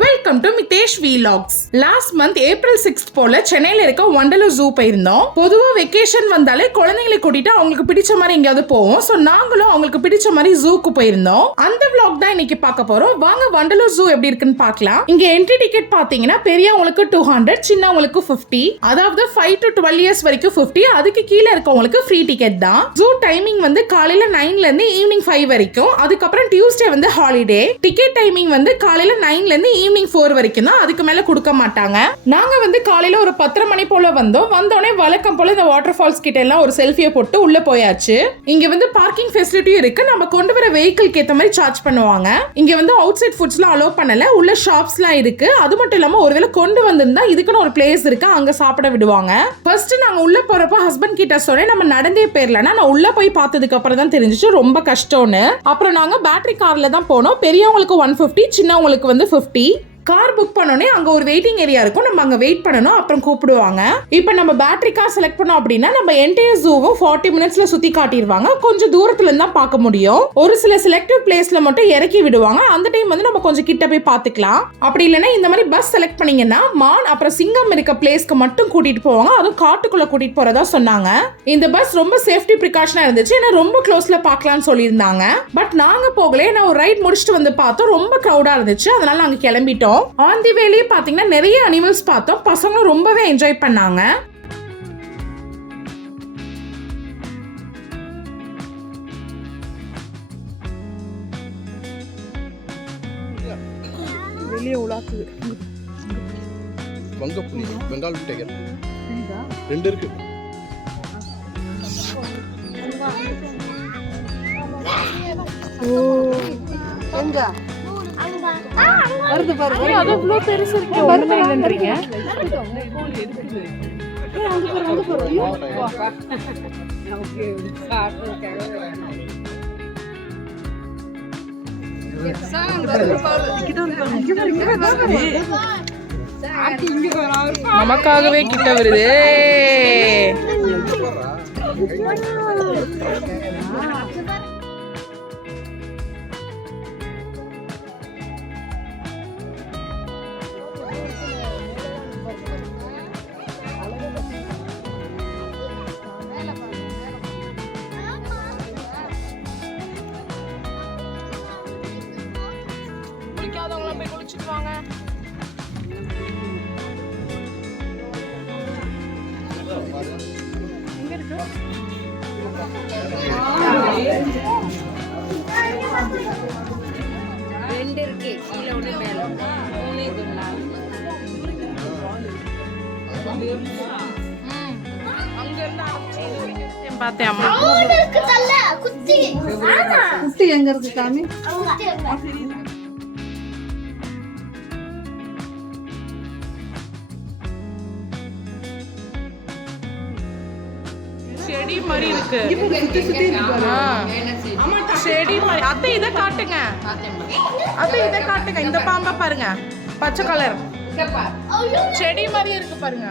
Welcome to Mitesh vlogs. Last month April 6 போல சென்னையில இருக்க வண்டலூர் ஜூ போயிருந்தோம். பொதுவா வெக்கேஷன் வந்தாலே குழந்தைங்களை கூட்டிட்டு அவங்களுக்கு பிடிச்ச மாதிரி எங்கேயாவது போவோம். சோ நாங்களும் அவங்களுக்கு பிடிச்ச மாதிரி ஜூக்கு போயிருந்தோம். அந்த vlog தான் இன்னைக்கு பார்க்க போறோம். வாங்க வண்டலூர் ஜூ எப்படி இருக்குன்னு பார்க்கலாம். இங்க என்ட்ரி டிக்கெட் பாத்தீங்கன்னா பெரியவங்களுக்கு 200, சின்னவங்களுக்கு 50. அதாவது 5 to 12 இயர்ஸ் வரைக்கும் 50. அதுக்கு கீழே இருக்கவங்களுக்கு ஃப்ரீ டிக்கெட் தான். ஜூ டைமிங் வந்து காலையில 9ல இருந்து ஈவினிங் 5 வரைக்கும். அதுக்கப்புறம் டியூஸ்டே வந்து ஹாலிடே. டிக்கெட் டைமிங் வந்து காலையில 9ல இருந்து ஈவினிங் 4 வரைக்கும் தான். அதுக்கு மேல கொடுக்க மாட்டாங்க. நாங்க வந்து காலையில ஒரு 10:30 மணி போல வந்தோடனே வழக்கம் போல இந்த வாட்டர் ஃபால்ஸ் கிட்ட எல்லாம் ஒரு செல்ஃபியை போட்டு உள்ள போயாச்சு. இங்க வந்து பார்க்கிங் ஃபெசிலிட்டியும் இருக்கு. நம்ம கொண்டு வர வெஹிக்கிள்க்கு ஏத்த மாதிரி சார்ஜ் பண்ணுவாங்க. இங்க வந்து அவுட் சைட் ஃபுட்ஸ்லாம் அலோவ் பண்ணல. உள்ள ஷாப்ஸ்லாம் இருக்கு. அது மட்டும் இல்லாம ஒருவேளை கொண்டு வந்திருந்தா இதுக்குன்னு ஒரு பிளேஸ் இருக்கு, அங்க சாப்பிட விடுவாங்க. ஃபர்ஸ்ட் நாங்க உள்ள போறப்ப ஹஸ்பண்ட் கிட்ட சொன்னேன் நம்ம நடந்தே போயிரலன்னா, நான் உள்ள போய் பார்த்ததுக்கு அப்புறம் தான் தெரிஞ்சிச்சு ரொம்ப கஷ்டம்னு. அப்புறம் நாங்க பேட்டரி கார்ல தான் போனோம். பெரியவங்களுக்கு 150, சின்னவங்களுக்கு வந்து 50. கார் புக் பண்ணோனே அங்க ஒரு வெயிட்டிங் ஏரியா இருக்கும். நம்ம அங்க வெயிட் பண்ணணும், அப்புறம் கூப்பிடுவாங்க. இப்போ நம்ம பேட்டரி கார் செலக்ட் பண்ணோம் அப்படின்னா நம்ம என்டையர் ஜூவும் 40 மினிட்ஸ்ல சுத்தி காட்டிடுவாங்க. கொஞ்சம் தூரத்துல இருந்தா பார்க்க முடியும். ஒரு சில செலக்டிவ் பிளேஸ்ல மட்டும் இறக்கி விடுவாங்க. அந்த டைம் வந்து நம்ம கொஞ்சம் கிட்ட போய் பார்த்துக்கலாம். அப்படி இல்லைன்னா இந்த மாதிரி பஸ் செலக்ட் பண்ணீங்கன்னா மான் அப்புறம் சிங்கம் இருக்க பிளேஸ்க்கு மட்டும் கூட்டிட்டு போவாங்க. அதுவும் காட்டுக்குள்ள கூட்டிட்டு போறதா சொன்னாங்க. இந்த பஸ் ரொம்ப சேஃப்டி பிரிகாஷனா இருந்துச்சு. ஏன்னா ரொம்ப க்ளோஸ்ல பார்க்கலாம்னு சொல்லியிருந்தாங்க. பட் நாங்க போகல. நான் ஒரு ரைட் முடிச்சுட்டு வந்து பார்த்தோம். ரொம்ப கிரௌடா இருந்துச்சு. அதனால நாங்க கிளம்பிட்டோம். ஆன் தி வேலயே பாத்தீங்கன்னா நிறைய அனிமல்ஸ் பார்த்தோம். பசங்களும் ரொம்பவே என்ஜாய் பண்ணாங்க. வெளியே உலாக்குது. வங்கப்புலி, பெங்கால் டைகர் 2 இருக்கு. ஓ எங்க வருது பாருங்க. அது அவ்ளோ பெருசு இருக்கு. ஒண்ணுமே இல்லன்றீங்க. நமக்காகவே கிட்ட வருது. குளிக்காதவங்களாம் போய் குளிச்சுட்டு வாங்க. எங்க இருக்கு? ரெண்டு இருக்கு. கீழ ஒண்ணு மேல. மூணு இதுல. அங்க இருந்து ஆரம்பிச்சு இது வரைக்கும் பார்த்தேன் அம்மா. குட்டி எங்க இருக்கு காமி? செடி மாதிரி இருக்கு. செடி மாதிரி. அத்தை இதை காட்டுங்க. அத்தை இதை காட்டுங்க. இந்த பாம்பை பாருங்க, பச்சை கலர் செடி மாதிரி இருக்கு பாருங்க.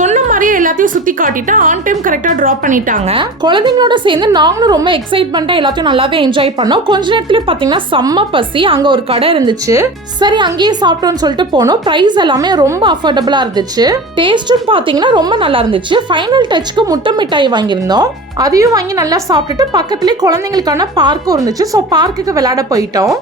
சொன்ன மாதிரியே எல்லாத்தையும் சுத்தி காட்டிட்டு ஆன் டைம் கரெக்டா டிராப் பண்ணிட்டாங்க. குழந்தைங்களோட சேர்ந்து நாங்களும் ரொம்ப எக்ஸைட்மெண்டா எல்லாத்தையும் நல்லாவே என்ஜாய் பண்ணோம். கொஞ்ச நேரத்துல பாத்தீங்கன்னா செம்ம பசி. அங்க ஒரு கடை இருந்துச்சு, சரி அங்கேயே சாப்பிட்டோம்னு சொல்லிட்டு போனோம். பிரைஸ் எல்லாமே ரொம்ப அஃபோர்டபுளா இருந்துச்சு. டேஸ்டும் பாத்தீங்கன்னா ரொம்ப நல்லா இருந்துச்சு. ஃபைனல் டச்சுக்கு முட்டை மிட்டாய் வாங்கியிருந்தோம். அதையும் வாங்கி நல்லா சாப்பிட்டுட்டு பக்கத்துலேயே குழந்தைங்களுக்கான பார்க்கும் இருந்துச்சு. ஸோ பார்க்குக்கு விளையாட போயிட்டோம்.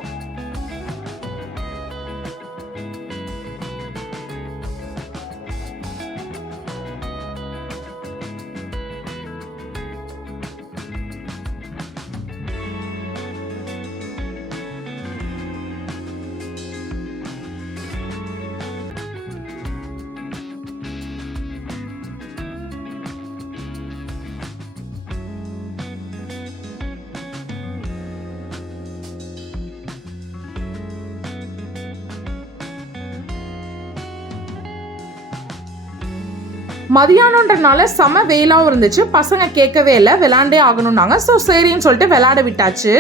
மதியானம்ன்றனால செம வெயிலாவும் இருந்துச்சு. பசங்க கேட்கவே இல்லை, விளையாண்டே ஆகணும்னாங்க. ஸோ சரின்னு சொல்லிட்டு விளையாட விட்டாச்சு.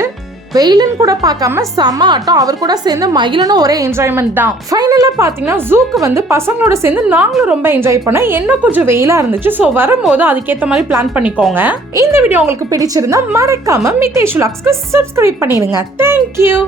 வெயிலுன்னு கூட பார்க்காம செம்ம ஆட்டம். அவர் கூட சேர்ந்து மகிழனும் ஒரே என்ஜாய்மெண்ட் தான். ஃபைனலாக பார்த்தீங்கன்னா ஜூக்கு வந்து பசங்களோட சேர்ந்து நாங்களும் ரொம்ப என்ஜாய் பண்ணோம். என்ன கொஞ்சம் வெயிலாக இருந்துச்சு. ஸோ வரும்போது அதுக்கேற்ற மாதிரி பிளான் பண்ணிக்கோங்க. இந்த வீடியோ உங்களுக்கு பிடிச்சிருந்தா மறக்காம மித்தேஷ் விலாக்ஸ்க்கு சப்ஸ்கிரைப் பண்ணிடுங்க. தேங்க்யூ.